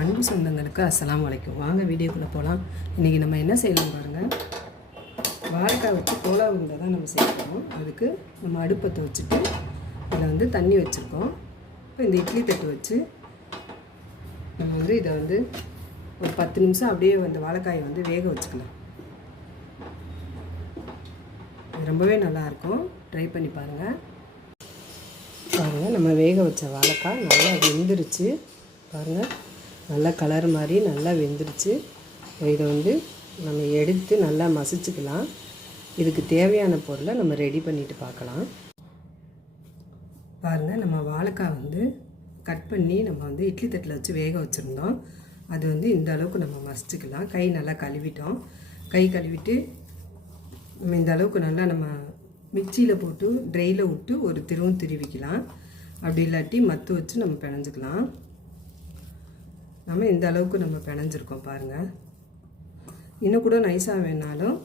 அன்பு சொந்தங்களுக்கு அஸ்லாம் வலைக்கும் வாங்க வீடியோக்குள்ளே போகலாம் இன்றைக்கி நம்ம என்ன செய்யலாம் பாருங்கள் வாழைக்காய் வச்சு கோலா உருண்டை தான் நம்ம செய்யணும் அதுக்கு நம்ம அடுப்பத்தை வச்சுட்டு அதில் வந்து தண்ணி வச்சுருக்கோம். இப்போ இந்த இட்லி தட்டு வச்சு நம்ம வந்து இதை வந்து ஒரு பத்து நிமிஷம் அப்படியே அந்த வாழைக்காயை வந்து வேக வச்சுக்கலாம். ரொம்பவே நல்லாயிருக்கும் ட்ரை பண்ணி பாருங்கள் பாருங்கள் நம்ம வேக வச்ச வாழைக்காய் நல்லா வெந்துருச்சு. பாருங்கள் நல்லா கலர் மாதிரி நல்லா வெந்துருச்சு. இதை வந்து நம்ம எடுத்து நல்லா மசிச்சுக்கலாம். இதுக்கு தேவையான பொருளை நம்ம ரெடி பண்ணிட்டு பார்க்கலாம். பாருங்கள் நம்ம வாழைக்காய் வந்து கட் பண்ணி நம்ம வந்து இட்லி தட்டில் வச்சு வேக வச்சுருந்தோம். அது வந்து இந்த அளவுக்கு நம்ம மசிச்சுக்கலாம். கை நல்லா கழுவிட்டோம். கை கழுவிட்டு நம்ம இந்த அளவுக்கு நல்லா நம்ம மிக்சியில் போட்டு ட்ரையில் விட்டு ஒரு திருவும் திருவிக்கலாம். அப்படி இல்லாட்டி மத்து வச்சு நம்ம பிணைஞ்சிக்கலாம். நம்ம இந்த அளவுக்கு நம்ம பிணைஞ்சிருக்கோம் பாருங்கள் இன்னும் கூட நைஸாக வேணாலும்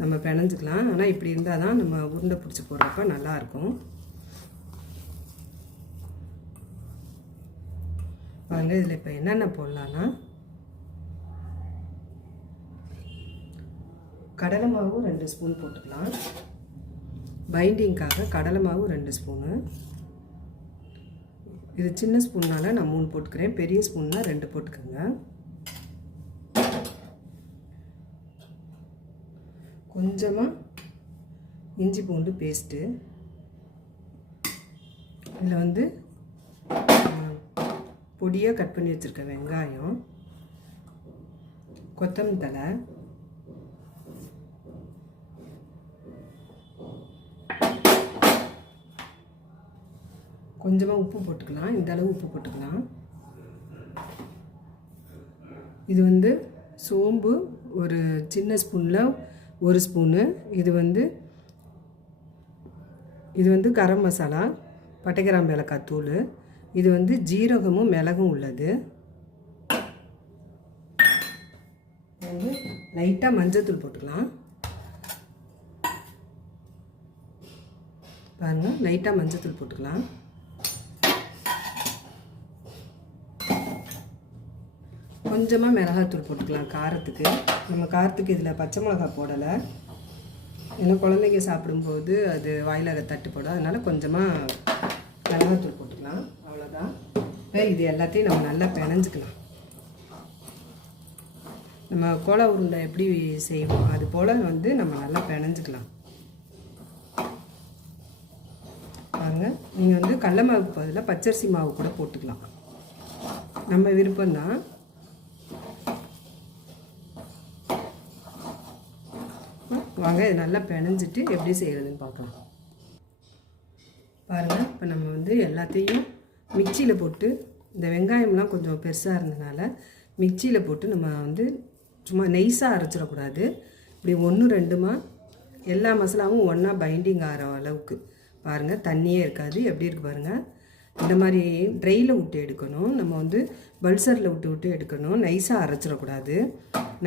நம்ம பிணைஞ்சிக்கலாம். ஆனால் இப்படி இருந்தால் தான் நம்ம உருண்டை பிடிச்சி போடுறப்ப நல்லாயிருக்கும் பாருங்கள் இதில் இப்போ என்னென்ன போடலான்னா கடலை மாவு ரெண்டு ஸ்பூன் போட்டுக்கலாம். பைண்டிங்க்காக கடலை மாவு ரெண்டு ஸ்பூனு. இது சின்ன ஸ்பூன்னால் நான் மூணு போட்டுக்கிறேன். பெரிய ஸ்பூன்னால் ரெண்டு போட்டுக்கோங்க. கொஞ்சமாக இஞ்சி பூண்டு பேஸ்ட்டு. இதில் வந்து பொடியாக கட் பண்ணி வச்சுருக்க வெங்காயம் கொத்தமல்லி தலை கொஞ்சமாக உப்பு போட்டுக்கலாம். இந்த அளவு உப்பு போட்டுக்கலாம். இது வந்து சோம்பு ஒரு சின்ன ஸ்பூனில் ஒரு ஸ்பூனு. இது வந்து இது வந்து கரம் மசாலா பட்டைக்கிராம் மிளகாய் தூள். இது வந்து ஜீரகமும் மிளகும் உள்ளது. வந்து லைட்டாக மஞ்சத்தூள் போட்டுக்கலாம். பாருங்கள் லைட்டாக மஞ்சத்தூள் போட்டுக்கலாம். கொஞ்சமாக மிளகாத்தூள் போட்டுக்கலாம் காரத்துக்கு. நம்ம காரத்துக்கு இதில் பச்சை மிளகாய் போடலை. ஏன்னா குழந்தைங்க சாப்பிடும்போது அது வாயில் தட்டுப்படும். அதனால் கொஞ்சமாக மிளகாத்தூள் போட்டுக்கலாம். அவ்வளோதான் இப்போ இது எல்லாத்தையும் நம்ம நல்லா பிணைஞ்சிக்கலாம். நம்ம கோலா உருண்டை எப்படி செய்வோம்? அது போல் வந்து நம்ம நல்லா பிணைஞ்சிக்கலாம். பாருங்கள் நீங்கள் வந்து கடல மாவுக்கு பதிலாக பச்சரிசி மாவு கூட போட்டுக்கலாம். நம்ம விருப்பம்தான். வாங்க இது நல்லா பிணைஞ்சிட்டு எப்படி செய்கிறதுன்னு பார்க்கலாம். பாருங்கள் இப்போ நம்ம வந்து எல்லாத்தையும் மிக்சியில் போட்டு இந்த வெங்காயம்லாம் கொஞ்சம் பெருசாக இருந்ததுனால மிக்சியில் போட்டு நம்ம வந்து சும்மா நெய்ஸாக அரைச்சிடக்கூடாது. இப்படி ஒன்று ரெண்டுமா எல்லா மசாலாவும் ஒன்றா பைண்டிங் ஆகிற அளவுக்கு. பாருங்கள் தண்ணியே இருக்காது. எப்படி இருக்குது பாருங்கள் இந்த மாதிரி ட்ரையில் விட்டு எடுக்கணும். நம்ம வந்து பல்சரில் விட்டு விட்டு எடுக்கணும். நைஸாக அரைச்சிடக்கூடாது.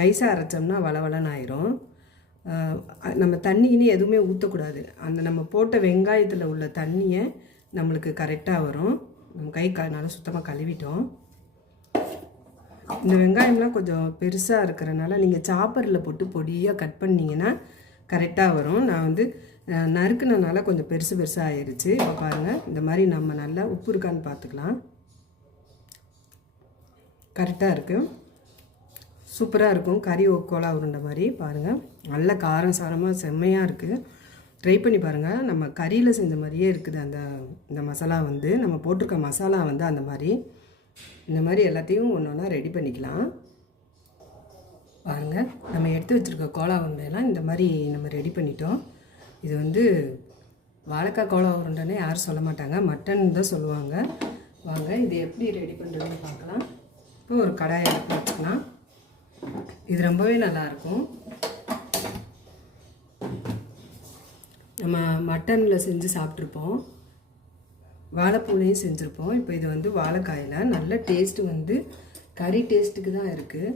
நைஸாக அரைச்சோம்னா வளவளன்னு ஆயிரும். நம்ம தண்ணின்னு எதுவுமே ஊற்றக்கூடாது அந்த நம்ம போட்ட வெங்காயத்தில் உள்ள தண்ணியை நம்மளுக்கு கரெக்டாக வரும். நம்ம கை கால்னால சுத்தமாக கழுவிட்டோம். இந்த வெங்காயம்லாம் கொஞ்சம் பெருசாக இருக்கிறனால நீங்கள் சாப்பரில் போட்டு பொடியாக கட் பண்ணிங்கன்னா கரெக்டாக வரும். நான் வந்து நறுக்குனனால கொஞ்சம் பெருசு பெருசாக ஆயிடுச்சு இப்போ பாருங்கள் இந்த மாதிரி நம்ம நல்லா உப்பு இருக்கான்னு பார்த்துக்கலாம். கரெக்டாக இருக்குது சூப்பராக இருக்கும். கறி கோலா உருண்டை மாதிரி பாருங்கள் நல்ல காரம் சாரமாக செம்மையாக இருக்குது ட்ரை பண்ணி பாருங்கள் நம்ம கறியில் செஞ்ச மாதிரியே இருக்குது அந்த இந்த மசாலா வந்து. நம்ம போட்டிருக்க மசாலா வந்து அந்த மாதிரி. இந்த மாதிரி எல்லாத்தையும் ஒன்று ஒன்றா ரெடி பண்ணிக்கலாம். பாருங்கள் நம்ம எடுத்து வச்சுருக்க கோலா உருண்டையெல்லாம் இந்த மாதிரி நம்ம ரெடி பண்ணிட்டோம். இது வந்து வாழைக்காய் கோலா உருண்டைன்னு யாரும் சொல்ல மாட்டாங்க. மட்டன் தான் சொல்லுவாங்க. வாங்க இது எப்படி ரெடி பண்ணுறதுன்னு பார்க்கலாம். இப்போ ஒரு கடாயை எடுத்து வச்சுக்கலாம். இது ரொம்பவே நல்லாயிருக்கும். நம்ம மட்டனில் செஞ்சு சாப்பிட்ருப்போம். வாழைப்பூலையும் செஞ்சுருப்போம். இப்போ இது வந்து வாழைக்காயில். நல்ல டேஸ்ட்டு வந்து கறி டேஸ்ட்டுக்கு தான் இருக்குது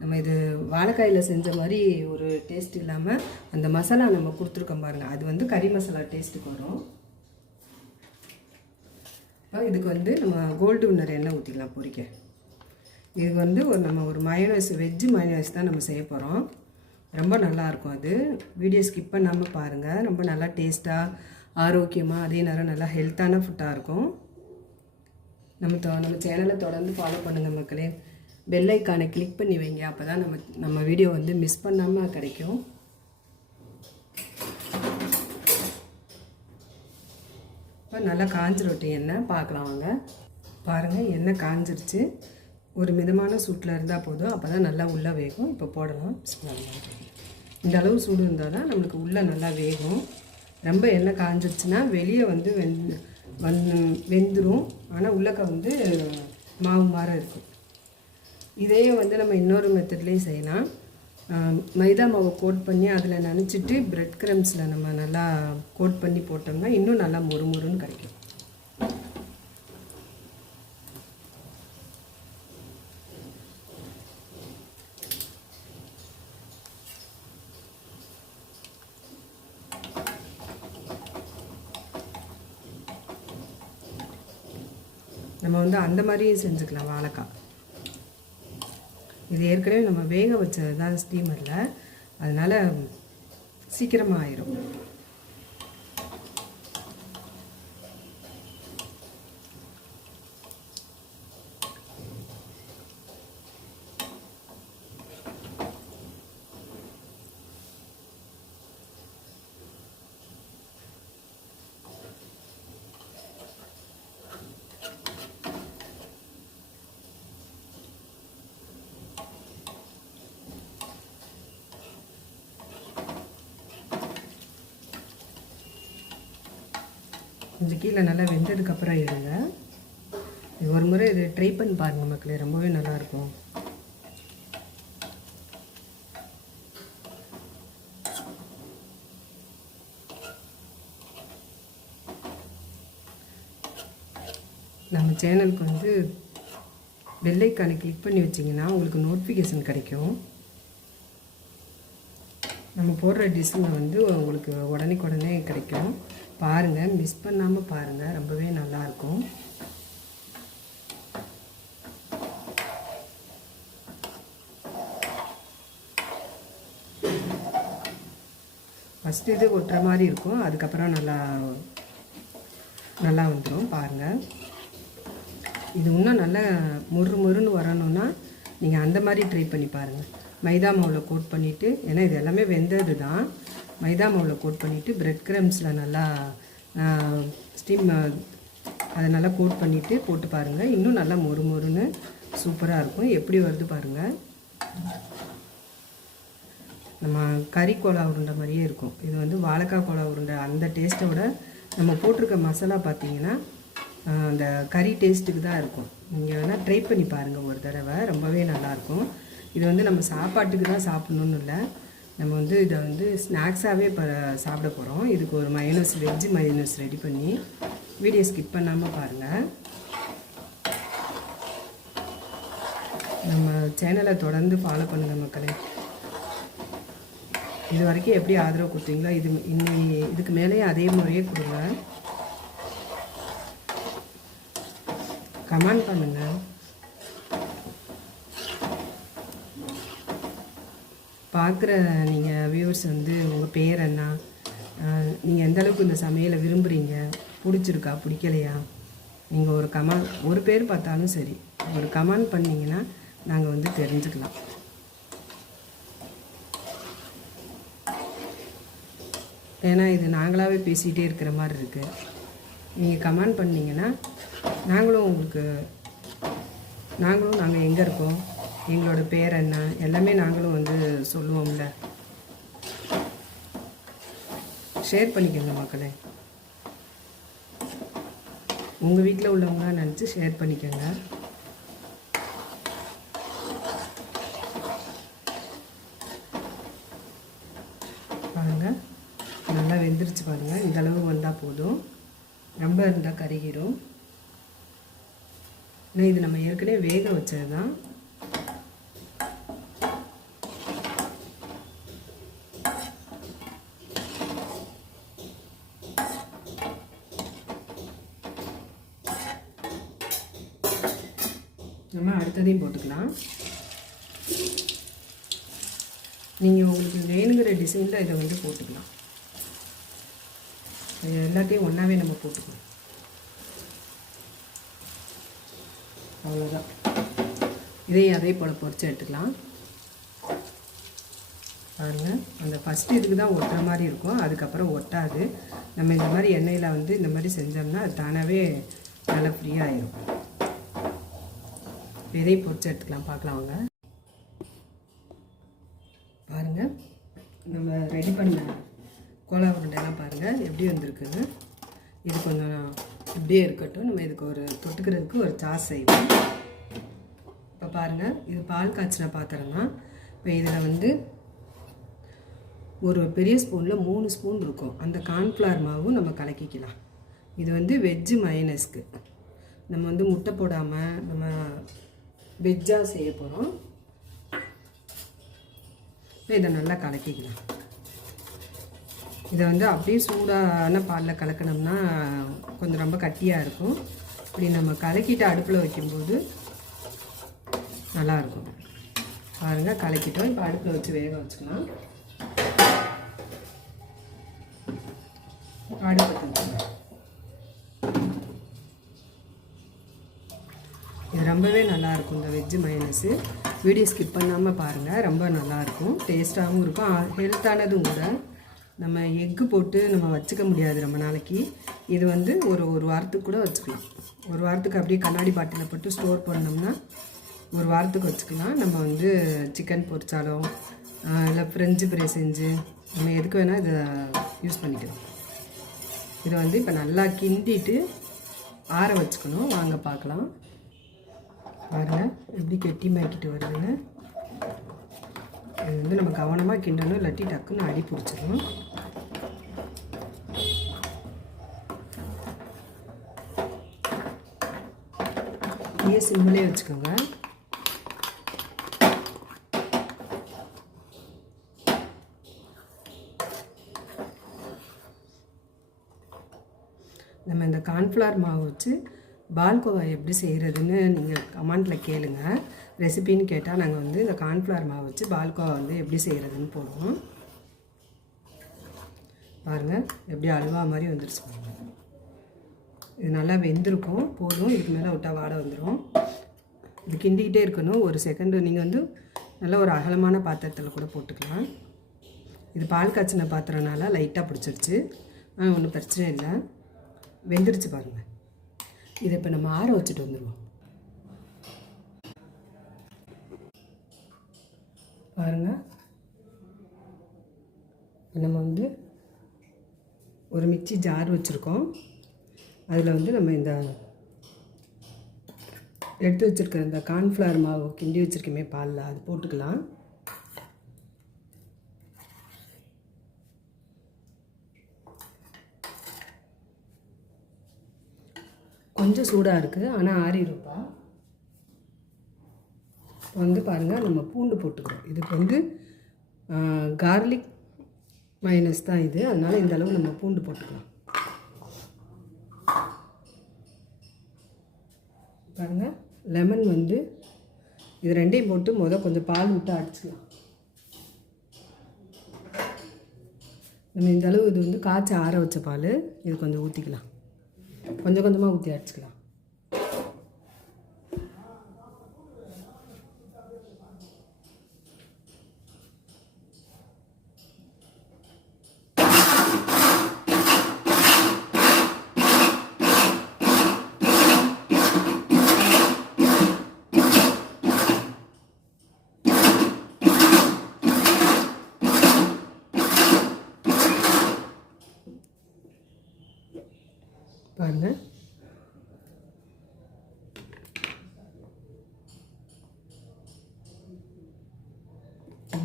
நம்ம இது வாழைக்காயில் செஞ்ச மாதிரி ஒரு டேஸ்ட் இல்லாமல் அந்த மசாலா நம்ம கொடுத்துருக்கோம் பாருங்கள் அது வந்து கறி மசாலா டேஸ்ட்டுக்கு வரும். இப்போ இதுக்கு வந்து நம்ம கோல்டு வின்னர் எண்ணெய் ஊற்றிக்கலாம் பொறிக்க. இது வந்து ஒரு நம்ம ஒரு மயோனைஸ் வெஜ்ஜு மயோனைஸ் தான் நம்ம செய்ய போகிறோம் ரொம்ப நல்லாயிருக்கும் அது. வீடியோ ஸ்கிப் பண்ணாமல் பாருங்கள் ரொம்ப நல்லா டேஸ்ட்டாக ஆரோக்கியமாக அதே நேரம் நல்லா ஹெல்த்தான ஃபுட்டாக இருக்கும். நம்ம தொ நம்ம சேனலை தொடர்ந்து ஃபாலோ பண்ணுங்கள் மக்களே. பெல்லைக்கானை கிளிக் பண்ணி வைங்க. அப்போ தான் நம்ம நம்ம வீடியோ வந்து மிஸ் பண்ணாமல் கிடைக்கும். இப்போ நல்லா காஞ்சி ரொட்டி எண்ணெய் பார்க்கலாம் வாங்க. பாருங்கள் எண்ணெய் காஞ்சிருச்சு. ஒரு மிதமான சூட்டில் இருந்தால் போதும். அப்போ தான் நல்லா உள்ளே வேகும். இப்போ போடலாம். இந்த அளவு சூடு இருந்தால் தான் நம்மளுக்கு உள்ளே நல்லா வேகும். ரொம்ப எண்ணெய் காஞ்சிருச்சுன்னா வெளியே வந்து வெந் வந் வெந்துடும் ஆனால் உள்ளக்க வந்து மாவு மாற இருக்கும். இதையே வந்து நம்ம இன்னொரு மெத்தட்லேயும் செய்யலாம். மைதா மாவை கோட் பண்ணி அதில் நினச்சிட்டு ப்ரெட் கிரம்ஸில் நம்ம நல்லா கோட் பண்ணி போட்டோம்னா இன்னும் நல்லா மொறு மொறுன்னு கிடைக்கும் நம்ம வந்து அந்த மாதிரியும் செஞ்சுக்கலாம் வாழைக்காய். இது ஏற்கனவே நம்ம வேக வச்சது தான் ஸ்டீமரில் அதனால் சீக்கிரமாக ஆயிரும். கொஞ்சம் கீழே நல்லா வெந்ததுக்கப்புறம் எடுங்க. இது ஒரு முறை இது ட்ரை பண்ணி பாருங்கள் மக்களே ரொம்பவே நல்லாயிருக்கும். நம்ம சேனலுக்கு வந்து பெல்லைக்கானை கிளிக் பண்ணி வச்சிங்கன்னா உங்களுக்கு நோட்டிஃபிகேஷன் கிடைக்கும். நம்ம போடுற டிஷ்ஷுங்க வந்து உங்களுக்கு உடனே கிடைக்கும். பாருங்கள் மிஸ் பண்ணாமல் பாருங்கள் ரொம்பவே நல்லாயிருக்கும் ஃபஸ்ட்டு இது ஒட்டுற மாதிரி இருக்கும். அதுக்கப்புறம் நல்லா நல்லா வந்துடும் பாருங்கள் இது இன்னும் நல்லா முறு முறுன்னு வரணும்னா நீங்கள் அந்த மாதிரி ட்ரை பண்ணி பாருங்கள் மைதா மாவில் கோட் பண்ணிவிட்டு ஏன்னா இது எல்லாமே வெந்தது தான் மைதா மாவில் கோட் பண்ணிவிட்டு பிரெட் கிரம்ஸில் நல்லா ஸ்டீம் அதை நல்லா கோட் பண்ணிவிட்டு போட்டு பாருங்கள் இன்னும் நல்லா மொறு மொறுன்னு சூப்பராக இருக்கும். எப்படி வருது பாருங்கள் நம்ம கறி கோலா உருண்டை மாதிரியே இருக்கும். இது வந்து வாழைக்காய் கோலா உருண்டை. அந்த டேஸ்ட்டோட நம்ம போட்டிருக்க மசாலா பார்த்தீங்கன்னா அந்த கறி டேஸ்ட்டுக்கு தான் இருக்கும். நீங்கள் வேணால் ட்ரை பண்ணி பாருங்கள் ஒரு தடவை. ரொம்பவே நல்லாயிருக்கும் இது வந்து நம்ம சாப்பாட்டுக்கு தான் சாப்பிட்ணுன்னு இல்லை. நம்ம வந்து இதை வந்து ஸ்நாக்ஸாகவே இப்போ சாப்பிட போகிறோம் இதுக்கு ஒரு மைனஸ் வெஜ் மைனஸ் ரெடி பண்ணி வீடியோ ஸ்கிப் பண்ணாமல் பாருங்கள் நம்ம சேனலை தொடர்ந்து ஃபாலோ பண்ணுங்கள் மக்களே. இது வரைக்கும் எப்படி ஆதரவு கொடுத்தீங்களோ இது இன்னி இதுக்கு மேலேயும் அதே முறையே கொடுங்க. கமெண்ட் பண்ணுங்கள் பார்க்குற நீங்கள் வியூவர்ஸ் வந்து உங்கள் பேர் என்ன? நீங்கள் எந்த அளவுக்கு இந்த சமையலை விரும்புகிறீங்க பிடிச்சிருக்கா? பிடிக்கலையா? நீங்கள் ஒரு கமெண்ட் ஒரு பேர் பார்த்தாலும் சரி ஒரு கமெண்ட் பண்ணிங்கன்னா நாங்கள் வந்து தெரிஞ்சுக்கலாம். ஏன்னா இது நாங்களாகவே பேசிகிட்டே இருக்கிற மாதிரி இருக்குது நீங்கள் கமெண்ட் பண்ணிங்கன்னா நாங்களும் உங்களுக்கு நாங்களும் நாங்கள் எங்கே இருக்கோம்? எங்களோட பேர் என்ன? எல்லாமே நாங்களும் வந்து சொல்லுவோம்ல. ஷேர் பண்ணிக்கோங்க மக்களே. உங்கள் வீட்டில் உள்ளவங்க நினச்சி ஷேர் பண்ணிக்கோங்க. பாருங்கள் நல்லா வெந்துருச்சு பாருங்கள் இந்த அளவு வந்தால் போதும். ரொம்ப இருந்தால் கருகிரும். இது நம்ம ஏற்கனவே வேக வச்சது தான் நம்ம அடுத்ததையும் போட்டுக்கலாம். நீங்கள் உங்களுக்கு வேணுங்கிற டிசைனில் இதை வந்து போட்டுக்கலாம். இது எல்லாத்தையும் ஒன்றாவே நம்ம போட்டுக்கலாம். அவ்வளோதான் இதையும் அதே போல் பொறிச்சு எடுத்துக்கலாம். பாருங்கள் அந்த ஃபஸ்ட்டு இதுக்கு தான் ஒட்டுற மாதிரி இருக்கும். அதுக்கப்புறம் ஒட்டாது. நம்ம இந்த மாதிரி எண்ணெயில் வந்து இந்த மாதிரி செஞ்சோம்னா அது தானாகவே நல்லா ஃப்ரீயாகிடும் விதை பொறிச்சு எடுத்துக்கலாம் பார்க்கலாம் அவங்க பாருங்கள் நம்ம ரெடி பண்ண கோலா உருண்டைலாம் பாருங்கள் எப்படி வந்திருக்குன்னு. இது கொஞ்சம் இப்படியே இருக்கட்டும். நம்ம இதுக்கு ஒரு தொட்டுக்கிறதுக்கு ஒரு சாஸ் செய்வோம். இப்போ பாருங்கள் இது பால் காய்ச்சின பாத்திரம் தான். இப்போ இதில் வந்து ஒரு பெரிய ஸ்பூனில் மூணு ஸ்பூன் இருக்கும். அந்த கார்ன்ஃப்ளவர் மாவும் நம்ம கலக்கிக்கலாம். இது வந்து வெஜ்ஜு மயனஸ்க்கு நம்ம வந்து முட்டை போடாமல் நம்ம வெஜ்ஜாக செய்ய போகிறோம் இதை நல்லா கலக்கிக்கலாம். இதை வந்து அப்படியே சூடான பாலில் கலக்கணும்னா கொஞ்சம் ரொம்ப கட்டியாக இருக்கும். இப்படி நம்ம கலக்கிட்டு அடுப்பில் வைக்கும்போது நல்லாயிருக்கும். பாருங்கள் கலக்கிட்டோம். இப்போ அடுப்பில் வச்சு வேக வச்சுக்கலாம். அடுப்பு வெஜ்ஜு மைனஸு வீடியோ ஸ்கிப் பண்ணாமல் பாருங்கள் ரொம்ப நல்லாயிருக்கும். டேஸ்ட்டாகவும் இருக்கும். ஹெல்த்தானதும் கூட நம்ம எக்கு போட்டு நம்ம வச்சுக்க முடியாது ரொம்ப நாளைக்கு. இது வந்து ஒரு ஒரு வாரத்துக்கு கூட வச்சுக்கலாம். ஒரு வாரத்துக்கு அப்படியே கண்ணாடி பாட்டிலில் போட்டு ஸ்டோர் பண்ணோம்னா ஒரு வாரத்துக்கு வச்சுக்கலாம். நம்ம வந்து சிக்கன் பொரிச்சாலும் இல்லை ஃப்ரெஞ்சு ஃப்ரை செஞ்சு நம்ம எதுக்கு வேணால் இதை யூஸ் பண்ணிக்கலாம். இதை வந்து இப்போ நல்லா கிண்டிட்டு ஆற வச்சுக்கணும். வாங்க பார்க்கலாம். பாருங்கள் எப்படி கெட்டி மாக்கிட்டு வருதுன்னு. இது வந்து நம்ம கவனமாக கிண்டணும் இல்லாட்டி டக்குன்னு அடி பிடிச்சிடும் அப்படியே சிம்மிலே வச்சுக்கோங்க. நம்ம இந்த கார்ன்ஃப்ளவர் மாவு வச்சு பால்கோவா எப்படி செய்கிறதுன்னு நீங்கள் கமெண்ட்டில் கேளுங்க. ரெசிபின்னு கேட்டால் நாங்கள் வந்து இந்த கார்ன்ஃப்ளவர் மாவு வச்சு பால்கோவா வந்து எப்படி செய்கிறதுன்னு போடுவோம். பாருங்கள் எப்படி அல்வா மாதிரி வந்துருச்சு. பாருங்கள் இது நல்லா வெந்திருக்கும் போதும். இதுக்கு மேலே விட்டால் வாடை வந்துடும் இது கிண்டிக்கிட்டே இருக்கணும். ஒரு செகண்டு நீங்கள் வந்து நல்ல ஒரு அகலமான பாத்திரத்தில் கூட போட்டுக்கலாம். இது பால் காய்ச்சின பாத்திரனால லைட்டாக பிடிச்சிருச்சு. ஒன்றும் பிரச்சனை இல்லை. வெந்துருச்சு பாருங்கள் இதை இப்போ நம்ம ஆற வச்சுட்டு வந்துடுவோம் பாருங்கள் நம்ம வந்து ஒரு மிக்சி ஜார் வச்சுருக்கோம். அதில் வந்து நம்ம இந்த எடுத்து வச்சுருக்கிற இந்த கார்ன்ஃப்ளவர் மாவு கிண்டி வச்சுருக்கோமே பாலில் அது போட்டுக்கலாம். கொஞ்சம் சூடாக இருக்குது ஆனால் ஆறிடும்ப்பா வந்து பாருங்கள் நம்ம பூண்டு போட்டுக்கிறோம். இதுக்கு வந்து கார்லிக் மைனஸ் தான் இது. அதனால் இந்த அளவு நம்ம பூண்டு போட்டுக்கலாம். பாருங்கள் லெமன் வந்து இது ரெண்டையும் போட்டு மொதல் கொஞ்சம் பால் விட்டு அடிச்சுக்கலாம். நம்ம இந்த அளவு இது வந்து காய்ச்சி ஆற வச்ச பால். இது கொஞ்சம் ஊற்றிக்கலாம் கொஞ்சம் கொஞ்சமாக ஊற்றி அடிச்சுக்கலாம் பாருங்கள்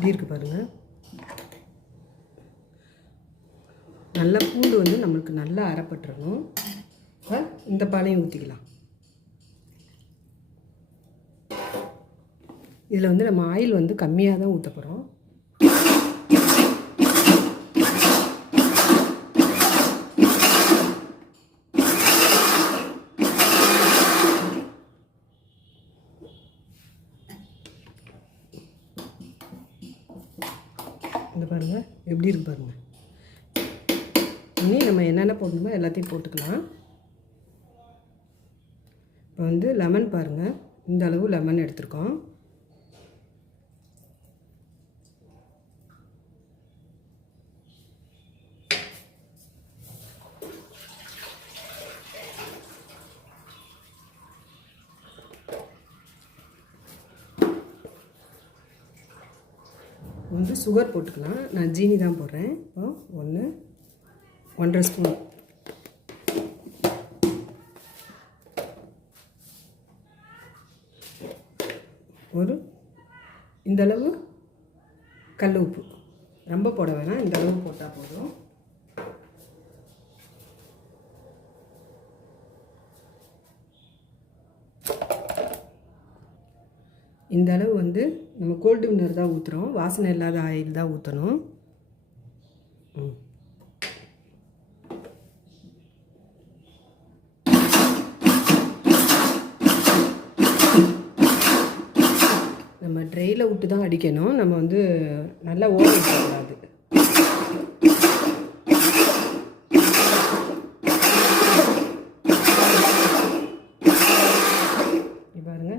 எப்படி இருக்குது பாருங்கள் நல்ல பூண்டு வந்து நம்மளுக்கு நல்லா அரைப்பட்டுறணும். இப்போ இந்த பாலையும் ஊற்றிக்கலாம் இதில் வந்து நம்ம ஆயில் வந்து கம்மியாக தான் ஊற்ற போகிறோம் இந்த பாருங்கள் எப்படி இருக்கு பாருங்கள் இனி நம்ம என்னென்ன போடணுமோ எல்லாத்தையும் போட்டுக்கலாம். இப்போ வந்து லெமன் பாருங்கள் இந்த அளவு லெமன் எடுத்திருக்கோம். வந்து சுகர் போட்டுக்கலாம். நான் ஜீனி தான் போடுறேன். இப்போ ஒன்று ஒன்றரை ஸ்பூன் ஒரு இந்த அளவு கல் உப்பு. ரொம்ப போட வேணாம். இந்தளவு போட்டால் போதும். இந்த அளவு வந்து நம்ம கோல்டு வினர் தான் ஊற்றுறோம் வாசனை இல்லாத ஆயில் தான் ஊற்றணும் நம்ம ட்ரெயில் விட்டு தான் அடிக்கணும். நம்ம வந்து நல்லா ஓட்டக்கூடாது விடக்கூடாது இங்க பாருங்க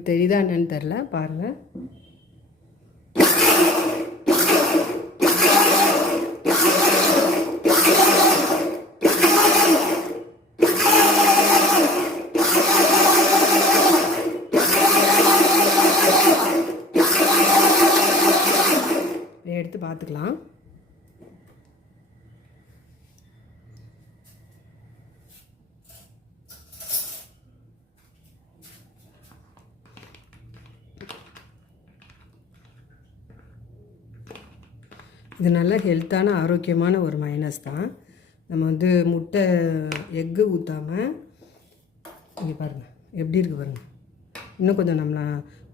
உங்களுக்கு தெரியுதா என்னன்னு தெரில பாருங்கள் எடுத்து பார்த்துக்கலாம். இது நல்ல ஹெல்த்தான ஆரோக்கியமான ஒரு மைனஸ் தான். நம்ம வந்து முட்டை எக்கு ஊற்றாமல் இங்கே பாருங்கள் எப்படி இருக்குது பாருங்கள் இன்னும் கொஞ்சம் நம்மளா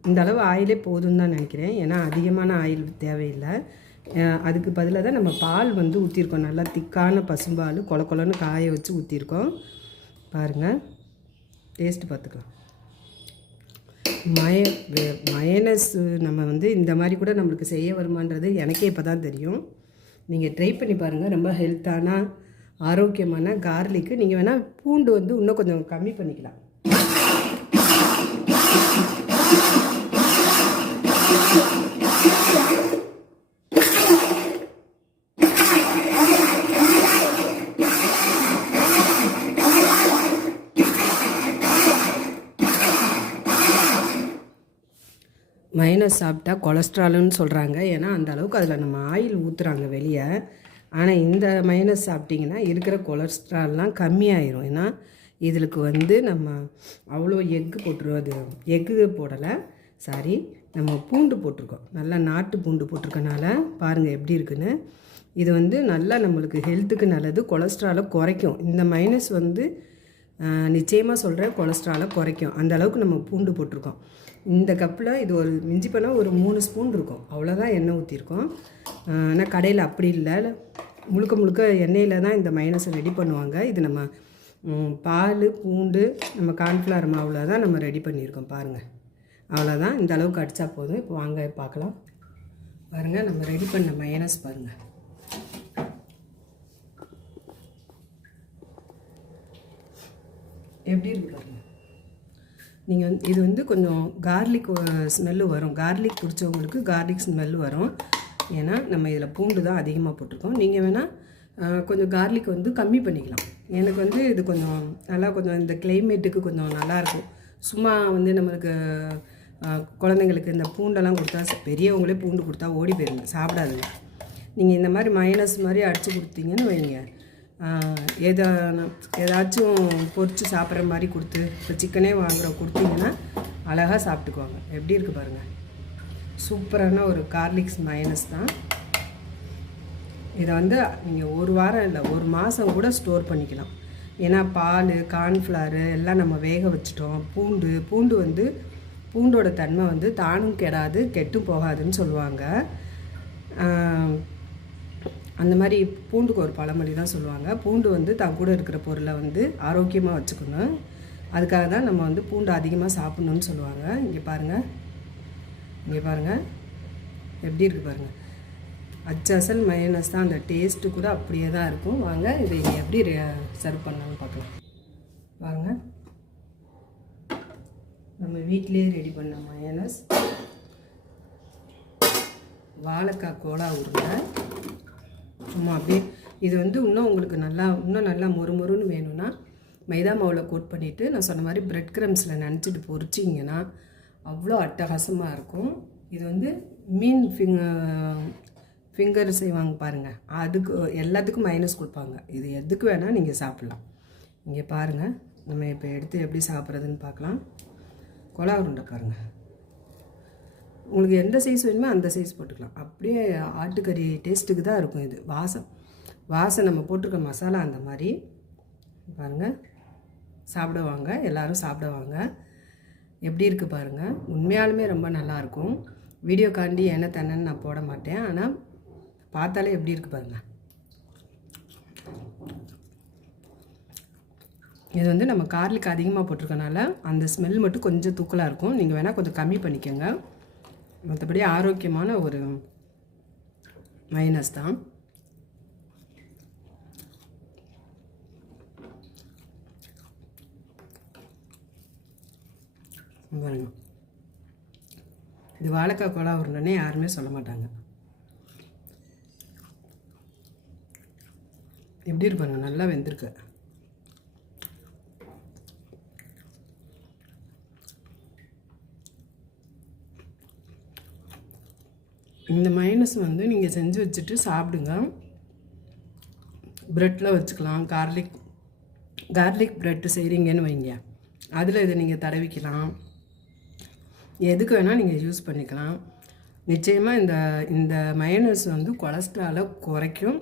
இந்த அளவு ஆயிலே போதும்னு தான் நினைக்கிறேன். ஏன்னா அதிகமான ஆயில் தேவையில்லை. அதுக்கு பதிலாக தான் நம்ம பால் வந்து ஊற்றிருக்கோம் நல்லா திக்கான பசும்பால் கொல கொலன்னு காய வச்சு ஊற்றிருக்கோம் பாருங்கள் டேஸ்ட்டு பார்த்துக்கலாம். மய மயனஸ் நம்ம வந்து இந்த மாதிரி கூட நம்மளுக்கு செய்ய வருமான்றது எனக்கே இப்போ தான் தெரியும். நீங்கள் ட்ரை பண்ணி பாருங்கள் ரொம்ப ஹெல்த்தான ஆரோக்கியமான கார்லிக்கு நீங்கள் வேணால் பூண்டு வந்து இன்னும் கொஞ்சம் கம்மி பண்ணிக்கலாம். மைனஸ் சாப்பிட்டா கொலஸ்ட்ரால்னு சொல்கிறாங்க ஏன்னா அந்த அளவுக்கு அதில் நம்ம ஆயில் ஊற்றுறாங்க வெளியே. ஆனால் இந்த மைனஸ் சாப்பிட்டிங்கன்னா இருக்கிற கொலஸ்ட்ரால்லாம் கம்மியாயிரும். ஏன்னா இதுக்கு வந்து நம்ம அவ்வளோ எக்கு போட்டுருவோம் அது எக்கு போடலை. சாரி நம்ம பூண்டு போட்டிருக்கோம். நல்லா நாட்டு பூண்டு போட்டிருக்கனால பாருங்கள் எப்படி இருக்குன்னு. இது வந்து நல்லா நம்மளுக்கு ஹெல்த்துக்கு நல்லது. கொலஸ்ட்ராலை குறைக்கும். இந்த மைனஸ் வந்து நிச்சயமாக சொல்கிறேன் கொலஸ்ட்ராலை குறைக்கும். அந்த அளவுக்கு நம்ம பூண்டு போட்டிருக்கோம். இந்த கப்பில் இது ஒரு மிஞ்சி பண்ணால் ஒரு மூணு ஸ்பூன் இருக்கும். அவ்வளோதான் எண்ணெய் ஊற்றிருக்கோம் ஆனால் கடையில் அப்படி இல்லை. முழுக்க முழுக்க எண்ணெயில் தான் இந்த மைனஸை ரெடி பண்ணுவாங்க. இது நம்ம பால் பூண்டு நம்ம கார்ன்ஃப்ளவர் மாவில் தான் நம்ம ரெடி பண்ணியிருக்கோம் பாருங்கள் அவ்வளோதான் இந்த அளவுக்கு அடித்தா போதும். இப்போ வாங்க பார்க்கலாம். பாருங்கள் நம்ம ரெடி பண்ண மைனஸ் பாருங்கள் எப்படி இருக்கு நீங்கள் வந்து இது வந்து கொஞ்சம் கார்லிக் ஸ்மெல்லு வரும். கார்லிக் பிடிச்சவங்களுக்கு கார்லிக் ஸ்மெல் வரும். ஏன்னா நம்ம இதில் பூண்டு தான் அதிகமாக போட்டிருக்கோம். நீங்கள் வேணால் கொஞ்சம் கார்லிக் வந்து கம்மி பண்ணிக்கலாம். எனக்கு வந்து இது கொஞ்சம் நல்லா கொஞ்சம் இந்த கிளைமேட்டுக்கு கொஞ்சம் நல்லாயிருக்கும் சும்மா வந்து நம்மளுக்கு குழந்தைங்களுக்கு இந்த பூண்டெல்லாம் கொடுத்தா பெரியவங்களே பூண்டு கொடுத்தா ஓடி போயிருங்க. சாப்பிடாதுங்க. நீங்கள் இந்த மாதிரி மைனஸ் மாதிரி அடித்து கொடுத்தீங்கன்னு வைங்க. எதா ஏதாச்சும் பொறிச்சு சாப்பிட்ற மாதிரி கொடுத்து இப்போ சிக்கனே வாங்குற கொடுத்தீங்கன்னா அழகாக சாப்பிட்டுக்குவாங்க எப்படி இருக்குது பாருங்கள் சூப்பரான ஒரு கார்லிக்ஸ் மைனஸ் தான். இதை வந்து நீங்கள் ஒரு வாரம் இல்லை ஒரு மாதம் கூட ஸ்டோர் பண்ணிக்கலாம். ஏன்னா பால் கார்ன்ஃப்ளவரு எல்லாம் நம்ம வேக வச்சிட்டோம். பூண்டு பூண்டு வந்து பூண்டோட தன்மை வந்து தானும் கெடாது கெட்டும் போகாதுன்னு சொல்லுவாங்க. அந்த மாதிரி பூண்டுக்கு ஒரு பழமொழி தான் சொல்லுவாங்க. பூண்டு வந்து தான் கூட இருக்கிற பொருளை வந்து ஆரோக்கியமாக வச்சுக்கணும். அதுக்காக தான் நம்ம வந்து பூண்டு அதிகமாக சாப்பிட்ணுன்னு சொல்லுவாங்க. இங்கே பாருங்கள் இங்கே பாருங்கள் எப்படி இருக்குது பாருங்கள் அச்சசல் மயனஸ் தான் அந்த டேஸ்ட்டு கூட அப்படியே தான் இருக்கும். வாங்க இதை இனி எப்படி சர்வ் பண்ணலாம்னு பார்க்கலாம். பாருங்கள் நம்ம வீட்டிலேயே ரெடி பண்ண மயனஸ் வாழைக்காய் கோலா உருண்டை சும்மா அப்படியே? இது வந்து இன்னும் உங்களுக்கு நல்லா இன்னும் நல்லா மொறு மொறுன்னு வேணும்னா மைதா மாவில் கோட் பண்ணிவிட்டு நான் சொன்ன மாதிரி பிரெட் க்ரம்ஸில் நினச்சிட்டு பொறிச்சிங்கன்னா அவ்வளோ அட்டகாசமாக இருக்கும். இது வந்து மீன் ஃபிங் ஃபிங்கர் செய்வாங்க பாருங்கள் அதுக்கு எல்லாத்துக்கும் மைனஸ் கொடுப்பாங்க. இது எதுக்கு வேணால் நீங்கள் சாப்பிட்லாம். இங்கே பாருங்கள் நம்ம இப்போ எடுத்து எப்படி சாப்பிட்றதுன்னு பார்க்கலாம். கொலா உருண்டை பாருங்கள் உங்களுக்கு எந்த சைஸ் வேணுமோ அந்த சைஸ் போட்டுக்கலாம். அப்படியே ஆட்டுக்கறி டேஸ்ட்டுக்கு தான் இருக்கும் இது. வாசம். வாசம் நம்ம போட்டிருக்க மசாலா அந்த மாதிரி. பாருங்கள் சாப்பிடுவாங்க. எல்லோரும் சாப்பிடுவாங்க. எப்படி இருக்குது பாருங்கள் உண்மையாலுமே ரொம்ப நல்லாயிருக்கும் வீடியோக்காண்டி என்ன தண்ணன்னு நான் போட மாட்டேன். ஆனால் பார்த்தாலே எப்படி இருக்குது பாருங்கள் இது வந்து நம்ம கார்லிக் அதிகமாக போட்டிருக்கனால அந்த ஸ்மெல் மட்டும் கொஞ்சம் தூக்கலாக இருக்கும். நீங்கள் வேணால் கொஞ்சம் கம்மி பண்ணிக்கோங்க. மற்றபடி ஆரோக்கியமான ஒரு மைனஸ் தான். பாருங்க. இது வாழைக்காய் கோலா உருண்டனே யாருமே சொல்ல மாட்டாங்க. எப்படி இருப்பாங்க நல்லா வெந்திருக்கு. இந்த மைனஸ் வந்து நீங்கள் செஞ்சு வச்சுட்டு சாப்பிடுங்க. ப்ரெட்டில் வச்சுக்கலாம். கார்லிக் கார்லிக் ப்ரெட்டு செய்கிறீங்கன்னு வைங்க. அதில் இதை நீங்கள் தடவிக்கலாம். எதுக்கு வேணால் நீங்கள் யூஸ் பண்ணிக்கலாம். நிச்சயமாக இந்த இந்த மைனஸ் வந்து கொலஸ்ட்ராலை குறைக்கும்.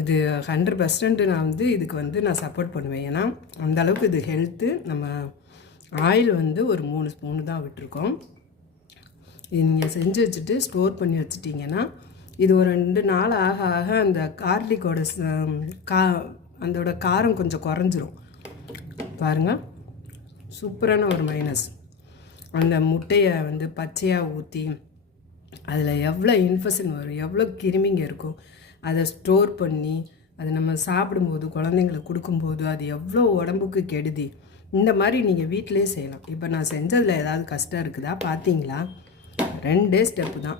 இது ஹண்ட்ரட் பர்சன்ட் நான் வந்து இதுக்கு வந்து நான் சப்போர்ட் பண்ணுவேன். ஏன்னா அந்த அளவுக்கு இது ஹெல்த்து நம்ம ஆயில் வந்து ஒரு மூணு ஸ்பூனு தான் விட்டுருக்கோம். இது நீங்கள் செஞ்சு வச்சுட்டு ஸ்டோர் பண்ணி வச்சுட்டிங்கன்னா இது ஒரு ரெண்டு நாள் ஆக ஆக அந்த கார்லிக்கோட கா அதோட காரம் கொஞ்சம் குறைஞ்சிரும். பாருங்கள் சூப்பரான ஒரு மைனஸ் அந்த முட்டையை வந்து பச்சையாக ஊற்றி அதில் எவ்வளோ இன்ஃபெக்ஷன் வரும் எவ்வளோ கிருமிங்க இருக்கும் அதை ஸ்டோர் பண்ணி அதை நம்ம சாப்பிடும்போது குழந்தைங்களுக்கு கொடுக்கும்போது அது எவ்வளோ உடம்புக்கு கெடுதி. இந்த மாதிரி நீங்கள் வீட்டிலே செய்யலாம். இப்போ நான் செஞ்சதில் ஏதாவது கஷ்டம் இருக்குதா? பார்த்தீங்களா ரெண்டே ஸ்டெப்பு தான்.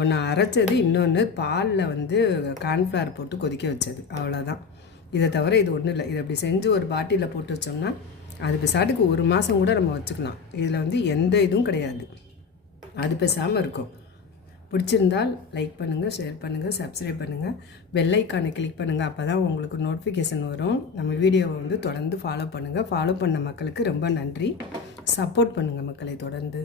ஒன்று அரைச்சது இன்னொன்று பாலில் வந்து கார்ன்ஃப்ளவர் போட்டு கொதிக்க வச்சது. அவ்வளோதான் இதை தவிர இது ஒன்றும் இல்லை. இதை அப்படி செஞ்சு ஒரு பாட்டிலில் போட்டு வச்சோம்னா அது பெசாட்டுக்கு ஒரு மாதம் கூட நம்ம வச்சுக்கலாம். இதில் வந்து எந்த இதுவும் கிடையாது. அது பேசாமல் இருக்கும். பிடிச்சிருந்தால் லைக் பண்ணுங்கள் ஷேர் பண்ணுங்கள் சப்ஸ்கிரைப் பண்ணுங்கள் பெல்லைக்கானை கிளிக் பண்ணுங்கள் அப்போ தான் உங்களுக்கு நோட்டிஃபிகேஷன் வரும். நம்ம வீடியோவை வந்து தொடர்ந்து ஃபாலோ பண்ணுங்கள் ஃபாலோ பண்ண மக்களுக்கு ரொம்ப நன்றி. சப்போர்ட் பண்ணுங்கள் மக்களை தொடர்ந்து.